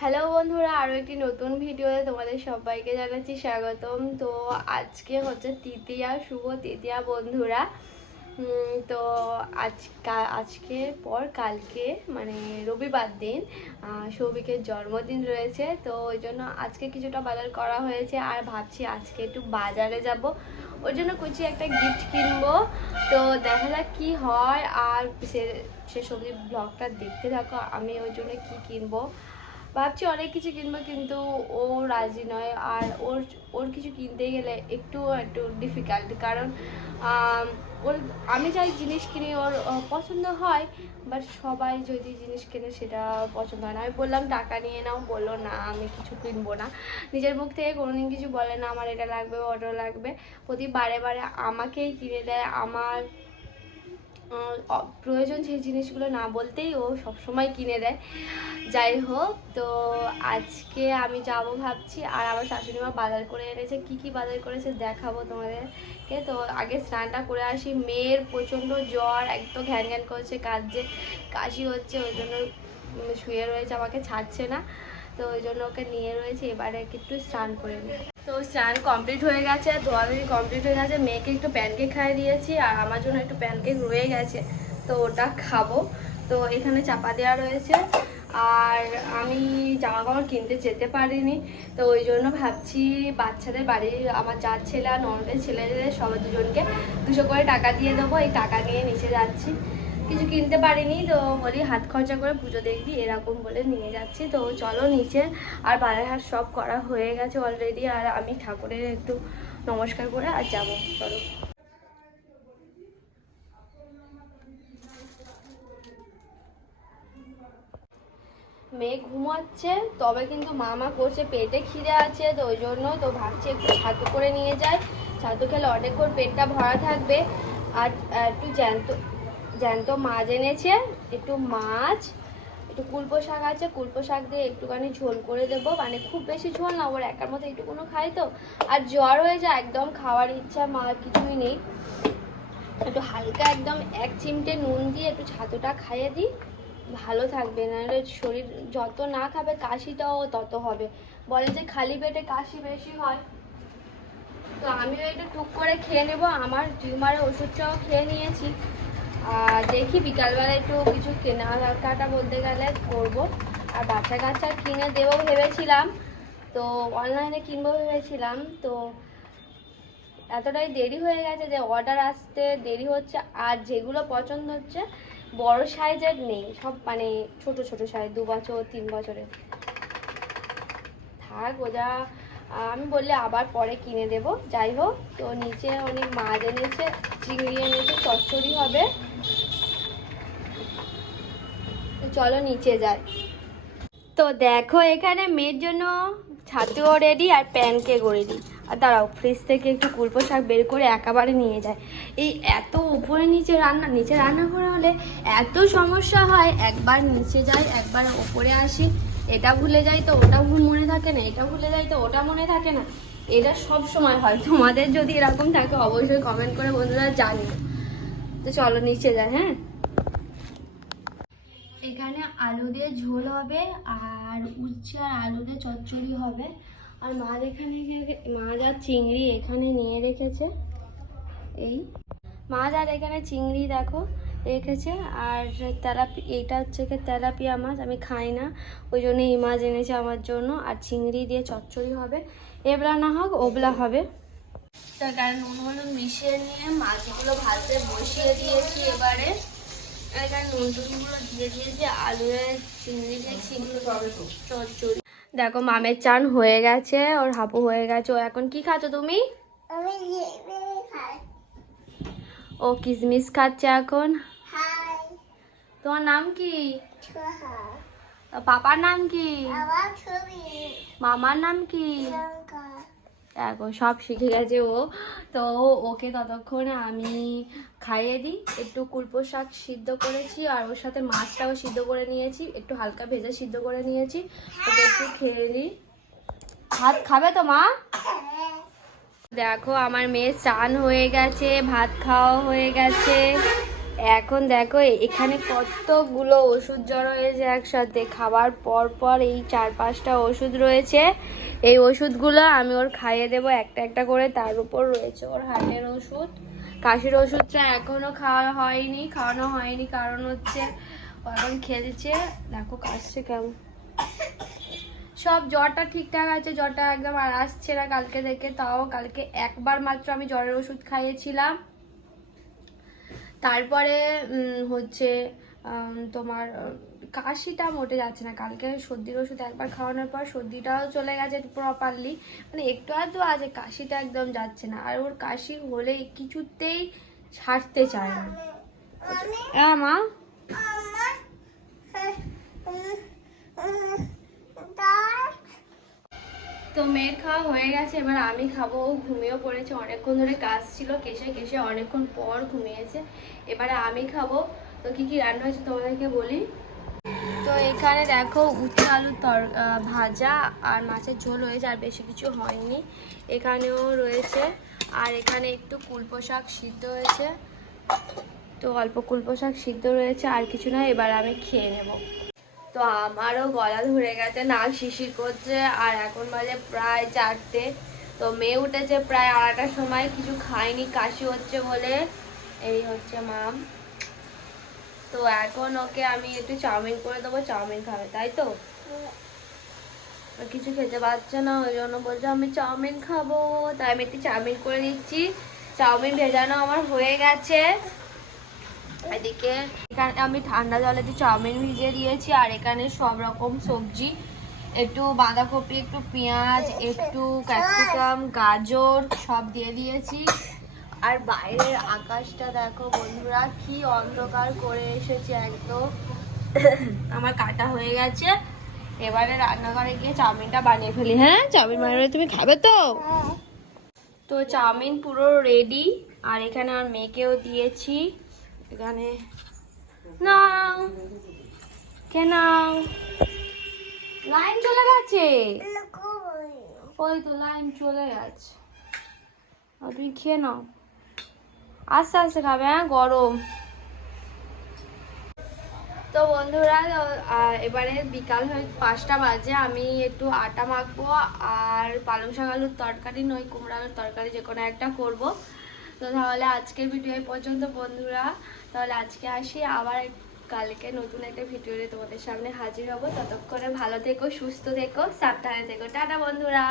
Hello বন্ধুরা আরও একটি নতুন ভিডিওতে তোমাদের সবাইকে জানাচ্ছি স্বাগতম। তো আজকে হচ্ছে তৃতীয়া, শুভ তৃতীয়া বন্ধুরা। তো আজ আজকে পর কালকে মানে রবিবার দিন সৌভিকের জন্মদিন রয়েছে। তো ওই জন্য আজকে কিছুটা বাজার করা হয়েছে আর ভাবছি আজকে একটু বাজারে যাব। ওই জন্য কুচি একটা গিফট কিনবো। তো দেখা যাক কি হয়। আর সে সে সবজি ব্লগটা দেখতে থাকো, আমি ওই জন্য কি কিনবো। ভাবছি অনেক কিছু কিনবো, কিন্তু ও রাজি নয়। আর ওর ওর কিছু কিনতে গেলে একটু একটু ডিফিকাল্ট কারণ ওর, আমি যাই জিনিস কিনি, ওর পছন্দ হয় বাট সবাই যদি জিনিস কেনে সেটা পছন্দ হয় না। আমি বললাম, টাকা নিয়ে নাও। বলল, না, আমি কিছু কিনবো না। নিজের মুখ থেকে কোনোদিন কিছু বলে না, আমার এটা লাগবে ওটা লাগবে। প্রতি বারে বারে আমাকেই কিনে দেয়, আমার প্রয়োজন সেই জিনিসগুলো না বলতেই ও সবসময় কিনে দেয়। যাই হোক, তো আজকে আমি যাব ভাবছি, আর আমার শাশুড়ি মা বাজার করে এনেছে। কি কি বাজার করেছে দেখাবো তোমাদেরকে। তো আগে স্নানটা করে আসি। মেয়ের প্রচণ্ড জ্বর একদম ঘ্যান ঘ্যান করছে কাজে কাশি হচ্ছে, ওই জন্য শুয়ে রয়েছে, আমাকে ছাড়ছে না। তো ওই জন্য ওকে নিয়ে রয়েছে, এবারে একটু স্নান করে নিই। তো স্নান কমপ্লিট হয়ে গেছে, ধোয়াধুয়ি কমপ্লিট হয়ে গেছে, মেয়েকে একটু প্যানকেক খাইয়ে দিয়েছি, আর আমার জন্য একটু প্যানকেক রয়ে গেছে, তো ওটা খাব। তো এখানে চাপা দেওয়া রয়েছে, আর আমি জামা কাপড় কিনতে যেতে পারিনি, তো ওই জন্য ভাবছি বাচ্চাদের বাড়ি, আমার যার ছেলে আর ননদের ছেলেদের সবাই দুজনকে দুশো করে টাকা দিয়ে দেবো, এই টাকা নিয়ে নিচে যাচ্ছি। কিছু কিনতে পারিনি, তো বলি হাত খরচা করে পুজো দেখবি, এরকম বলে নিয়ে যাচ্ছি। তো চলো নিচে, আর বাজার হাট সব করা হয়ে গেছে অলরেডি আর আমি ঠাকুরের একটু নমস্কার করে আর যাব, চলো। মেয়ে ঘুমাচ্ছে, তবে কিন্তু মামা করছে, পেটে খিদে আছে, তো ওই জন্য তো ভাবছি একটু ছাতু করে নিয়ে যায় ছাতু খেলে অনেক করে পেটটা ভরা থাকবে। আর একটু জ্যান্ত জ্যান্ত মাছ এনেছে, একটু মাছ, একটু কুলপো শাক আছে, কুলপো শাক দিয়ে একটুখানি ঝোল করে দেবো। মানে খুব বেশি ঝোল না, ওর একার মতো একটুকুনো খাই তো। আর জ্বর হয়ে যায়, একদম খাওয়ার ইচ্ছা মা কিছুই নেই। একটু হালকা একদম এক চিমটে নুন দিয়ে একটু ছাতুটা খাইয়ে দিই। ভালো থাকবে, নাহলে শরীর যত না খাবে, কাশিটাও তত হবে। বলে যে খালি পেটে কাশি বেশি হয়। তো আমিও একটু টুক করে খেয়ে নেব। আমার টিউমারের ওষুধটাও খেয়ে নিয়েছি। দেখি বিকালবেলা একটু কিছু কেনাকাটা বলতে গেলে করব। আর বাচ্চা কাচ্চা কিনে দেবো ভেবেছিলাম। তো অনলাইনে কিনবো ভেবেছিলাম। তো এতটাই দেরি হয়ে গেছে যে অর্ডার আসতে দেরি হচ্ছে। আর যেগুলো পছন্দ হচ্ছে, বড় সাইজের নেই। সব মানে ছোট ছোট সাইজ দু বছর, তিন বছরের। থাক ওজা আমি বললে আবার পরে কিনে দেব। যাই হোক, তো নিচে অনেক মাছ এনেছে, চিংড়ি এনেছে, চচ্চড়ি হবে তো চলো নিচে যাই। তো দেখো এখানে মেয়ের জন্য ছাতুও রেডি আর প্যানকেকও রেডি আর দাঁড়াও ফ্রিজ থেকে একটু কুলপো শাক বের করে একেবারে নিয়ে যায় এই এত উপরে নিচে রান্না নিচে রান্না করা হলে এত সমস্যা হয়। একবার নিচে যাই, একবার ওপরে আসি। এটা ভুলে যাই তো, ওটা ভুল মনে থাকে না, এটা ভুলে যাই তো, ওটা মনে থাকে না। এটা সব সময় হয়। তোমাদের যদি এরকম থাকে, অবশ্যই কমেন্ট করে বন্ধুরা জানিও। তো চলো নিচে যায় হ্যাঁ? এখানে আলু দিয়ে ঝোল হবে আর উচ্ছে আর আলু দিয়ে চচ্চড়ি হবে। আর মাছ এখানে মাছ আর চিংড়ি এখানে নিয়ে রেখেছে। এই মাছ আর এখানে চিংড়ি দেখো রেখেছে। আর তেলাপি এইটা হচ্ছে কি তেলাপিয়া মাছ, আমি খাই না। ওই জন্য এই মাছ এনেছে আমার জন্য। আর চিংড়ি দিয়ে চচ্চড়ি হবে। এবলা না হোক ওবলা হবে। তার কারণ নুন হলুদ মিশিয়ে নিয়ে মাছগুলো ভাজতে বসিয়ে দিয়েছি এবারে। এখানে নুন টুনগুলো দিয়ে দিয়েছি আলু চিংড়ি চচ্চড়ি। দেখো মামের চান হয়ে গেছে ওর হাপু হয়ে গেছে। ও এখন কি খাচ্ছ তুমি? ও কিসমিস খাচ্ছে এখন? তোমার নাম কি? পাপার নাম কি? মামার নাম কি? দেখো, সব শিখে গেছে ও। তো ওকে ততক্ষণে আমি খাইয়ে দিই। একটু কুলপো শাক সিদ্ধ করেছি আর ওর সাথে মাছটাও সিদ্ধ করে নিয়েছি। একটু হালকা ভেজা সিদ্ধ করে নিয়েছি। ওকে একটু খেয়ে নিই। ভাত খাবে তো মা? দেখো, আমার মেয়ে চান হয়ে গেছে, ভাত খাওয়া হয়ে গেছে। এখন দেখো, এখানে কতগুলো ওষুধ জড়ো হয়েছে একসাথে। খাবার পর পর এই চার পাঁচটা ওষুধ রয়েছে। এই ওষুধগুলো আমি ওর খাইয়ে দেবো একটা একটা করে, তার উপর রয়েছে ওর হার্টের ওষুধ। কাশির ওষুধটা এখনও খাওয়া হয়নি, খাওয়ানো হয়নি, কারণ হচ্ছে এখন খেলছে। দেখো কাশছে কেমন। সব জ্বরটা ঠিকঠাক আছে, জ্বরটা একদম আর আসছে না কালকে থেকে, তাও কালকে একবার মাত্র আমি জ্বরের ওষুধ খাইয়েছিলাম। তারপরে হচ্ছে তোমার কাশিটা মোটে যাচ্ছে না। কালকে সর্দির ওষুধ একবার খাওয়ানোর পর সর্দিটাও চলে গেছে প্রপারলি মানে একটু আধটু আছে কাশিটা একদম যাচ্ছে না। আর ওর কাশি হলে কিছুতেই ছাড়তে চায় না। হ্যাঁ মা? তো মেয়ের খাওয়া হয়ে গেছে, এবার আমি খাব। ও ঘুমিয়েও পড়েছে, অনেকক্ষণ ধরে কাজ ছিল কেসে কেসে অনেকক্ষণ পর ঘুমিয়েছে। এবারে আমি খাব। তো কি কি রান্না হয়েছে তোমাদেরকে বলি? তো এখানে দেখো উচ্ছে আলুর তর ভাজা আর মাছের ঝোল হয়েছে, আর বেশি কিছু হয়নি। এখানেও রয়েছে, আর এখানে একটু কুলপো শাক সিদ্ধ হয়েছে। তো অল্প কুলপো শাক সিদ্ধ রয়েছে, আর কিছু না এবার আমি খেয়ে নেব। তো আমারও গলা ধরে গেছে, নাক শিশির করছে, আর এখন বাজে প্রায় চারটে। তো মেয়ে উঠেছে প্রায় আড়াটার সময়, কিছু খাইনি কাশি হচ্ছে বলে। এই হচ্ছে মাম। তো এখন ওকে আমি একটু চাউমিন করে দেবো, চাউমিন খাবে, তাই তো? কিছু খেতে পারছে না, ওই জন্য বলছে আমি চাউমিন খাব। তাই আমি একটু চাউমিন করে দিচ্ছি। চাউমিন ভেজানো আমার হয়ে গেছে। এদিকে এখানে আমি ঠান্ডা জলে একটু চাউমিন ভিজিয়ে দিয়েছি আর এখানে সব রকম সবজি। একটু বাঁধাকপি একটু পেঁয়াজ একটু ক্যাপসিকাম গাজর সব দিয়ে দিয়েছি। আর বাইরের আকাশটা দেখো বন্ধুরা কি অন্ধকার করে এসেছে একদম। আমার কাটা হয়ে গেছে। এবারে রান্নাঘরে গিয়ে চাউমিনটা বানিয়ে ফেলি। হ্যাঁ চাউমিন বানিয়ে তুমি খাবে তো? তো চাউমিন পুরো রেডি আর এখানে আমার মেয়েকেও দিয়েছি। এখানে নাও। কেন লাইন চলে গেছে? ওই তো লাইন চলে গেছে। তুমি খেয়ে নাও। আস্তে আস্তে খাবে হ্যাঁ? গরম। তো বন্ধুরা এবারে বিকাল হয়ে পাঁচটা বাজে, আমি একটু আটা মাখবো আর পালং শাক আলুর তরকারি নই কুমড়ো আলুর তরকারি যে কোনো একটা করব। তো তাহলে আজকের ভিডিও এই পর্যন্ত, বন্ধুরা। তাহলে আজকে আসি, আবার কালকে নতুন একটা ভিডিও তোমাদের সামনে হাজির হব। ততক্ষণে ভালো থেকো, সুস্থ থেকো, সাবধানে থেকো। টাটা, বন্ধুরা!